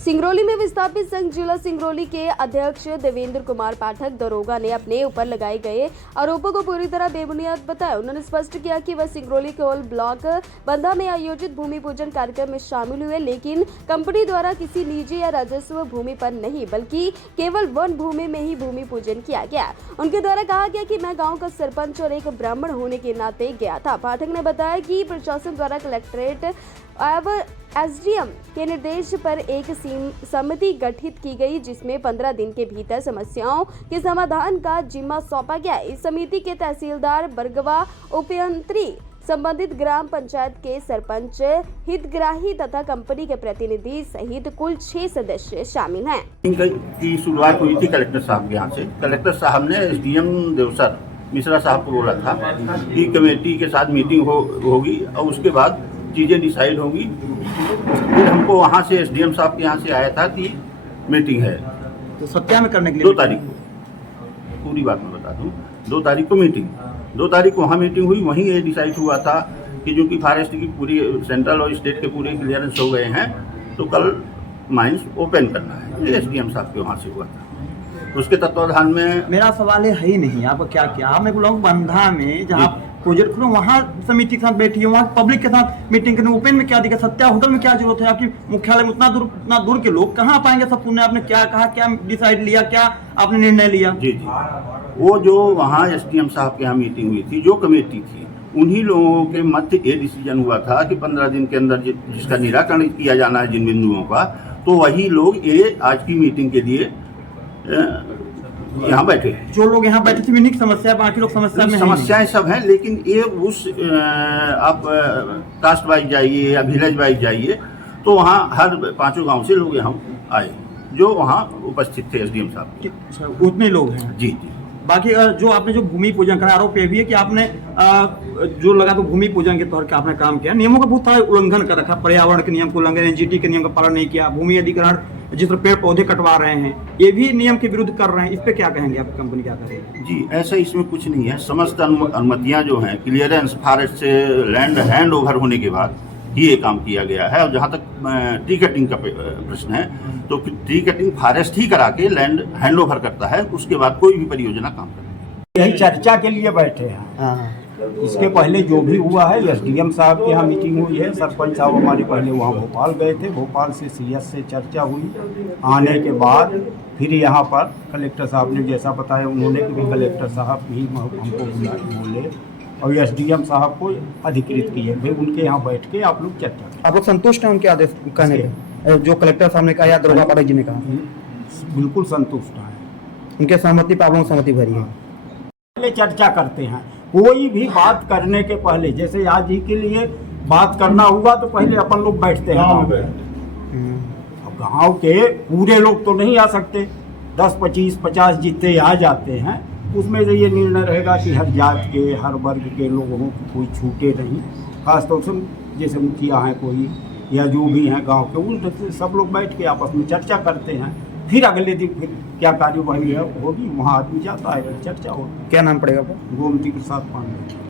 सिंगरौली में विस्थापित संघ जिला सिंगरौली के अध्यक्ष देवेंद्र कुमार पाठक दरोगा ने अपने ऊपर लगाए गए आरोपों को पूरी तरह बेबुनियाद बताया। उन्होंने स्पष्ट किया कि वह सिंगरौली के ओल्ड ब्लॉक बंधा में आयोजित भूमि पूजन कार्यक्रम में शामिल हुए, लेकिन कंपनी द्वारा किसी निजी या राजस्व भूमि पर नहीं बल्कि केवल वन भूमि में ही भूमि पूजन किया गया। उनके द्वारा कहा गया कि मैं गाँव का सरपंच और एक ब्राह्मण होने के नाते गया था। पाठक ने बताया कि प्रशासन द्वारा कलेक्ट्रेट अब एसडीएम के निर्देश पर एक समिति गठित की गई, जिसमें 15 दिन के भीतर समस्याओं के समाधान का जिम्मा सौंपा गया। इस समिति के तहसीलदार, बरगवा उपयंत्री, संबंधित ग्राम पंचायत के सरपंच, हितग्राही तथा कंपनी के प्रतिनिधि सहित कुल 6 सदस्य शामिल हैं। की शुरुआत हुई थी कलेक्टर साहब के यहाँ से। कलेक्टर साहब ने एसडीएम देवसर मिश्रा साहब को बोला था कि कमेटी के साथ मीटिंग होगी और उसके बाद चीज़ें डिसाइड होंगी। फिर हमको वहाँ से एसडीएम साहब के यहाँ से आया था कि मीटिंग है तो सत्या में करने के लिए 2 तारीख को, पूरी बात मैं बता दूँ, 2 तारीख को मीटिंग, 2 तारीख को वहाँ मीटिंग हुई। वहीं ये डिसाइड हुआ था कि जो कि फॉरेस्ट की पूरी सेंट्रल और स्टेट के पूरे क्लियरेंस हो गए हैं तो कल माइंस ओपन करना है। ये एसडीएम साहब के वहाँ से हुआ था। उसके तत्वाधान में मेरा सवाल है ही नहीं, आपको क्या किया आपने लोग बंधा में जहाँ प्रोजेक्ट खुलो वहाँ समिति के साथ बैठी है, वहाँ पब्लिक के साथ मीटिंग करने, ओपन में क्या दिक्कत, सत्या होटल में क्या जरूरत है? आपकी मुख्यालय में उतना दूर के लोग कहाँ पाएंगे सब सुनने? आपने क्या कहा, क्या डिसाइड लिया, क्या आपने निर्णय लिया? जी, वो जो वहाँ एसडीएम साहब के यहाँ मीटिंग हुई थी, जो कमेटी थी, उन्हीं लोगों के मध्य ये डिसीजन हुआ था कि 15 दिन के अंदर जिसका निराकरण किया जाना है जिन बिंदुओं का, तो वही लोग ये आज की मीटिंग के लिए यहाँ बैठे हैं। जो लोग यहाँ बैठे थे उन्हीं की समस्या, बाकी लोग समस्या में समस्याएं सब हैं, लेकिन ये उस आप कास्ट वाइज जाइए या विलेज वाइज जाइए तो वहाँ हर 5 गांव से लोग यहाँ आए जो वहाँ उपस्थित थे एसडीएम साहब। उतने लोग हैं? जी। बाकी जो आपने जो भूमि पूजन करा, आरोप ये भी है कि आपने जो लगा तो भूमि पूजन के तौर पर आपने काम किया, नियमों का बहुत सारा उल्लंघन कर रखा, पर्यावरण के नियम को उल्लंघन, एनजीटी के नियम का पालन नहीं किया, भूमि अधिग्रहण जिस तरह पेड़ पौधे कटवा रहे हैं ये भी नियम के विरुद्ध कर रहे हैं। इस पे क्या कहेंगे, आपकी कंपनी क्या करेगी? जी, ऐसा इसमें कुछ नहीं है। समस्त अनुमतियाँ जो हैं, क्लियरेंस फॉरेस्ट से लैंड हैंड ओवर होने के बाद ही ये काम किया गया है। और जहाँ तक टी कटिंग का प्रश्न है तो टी कटिंग फॉरेस्ट ही करा के लैंड हैंड ओवर करता है, उसके बाद कोई भी परियोजना काम करती है। यही चर्चा के लिए बैठे हैं। इसके पहले जो भी हुआ है एसडीएम साहब के यहाँ मीटिंग हुई है, सरपंच साहब हमारे पहले वहाँ भोपाल गए थे, भोपाल से सीएस से चर्चा हुई। आने के बाद फिर यहाँ पर कलेक्टर साहब ने जैसा बताया उन्होंने कि कलेक्टर साहब भी हमको बोले और एसडीएम साहब को अधिकृत किए, फिर उनके यहाँ बैठ के आप लोग चर्चा। आप लोग संतुष्ट हैं उनके आदेश कहने के, जो कलेक्टर साहब ने कहा या दरोगा पाठक जी ने कहा? बिल्कुल संतुष्ट हैं। उनके सहमति पर आप लोग सहमति भरी है? पहले चर्चा करते हैं, कोई भी बात करने के पहले, जैसे आज ही के लिए बात करना हुआ तो पहले अपन लोग बैठते हैं गाँव में। अब गाँव के पूरे लोग तो नहीं आ सकते, 10, 25, 50 जितने आ जाते हैं, उसमें से ये निर्णय रहेगा कि हर जात के, हर वर्ग के लोगों को कोई छूटे नहीं। खासतौर से जैसे मुखिया हैं कोई या जो भी हैं गांव के, उन सब लोग बैठ के आपस में चर्चा करते हैं। फिर अगले दिन फिर क्या कार्यवाही है होगी, वहाँ आदमी जाता है, फिर चर्चा होगी। क्या नाम पड़ेगा? गोमती प्रसाद पांडे।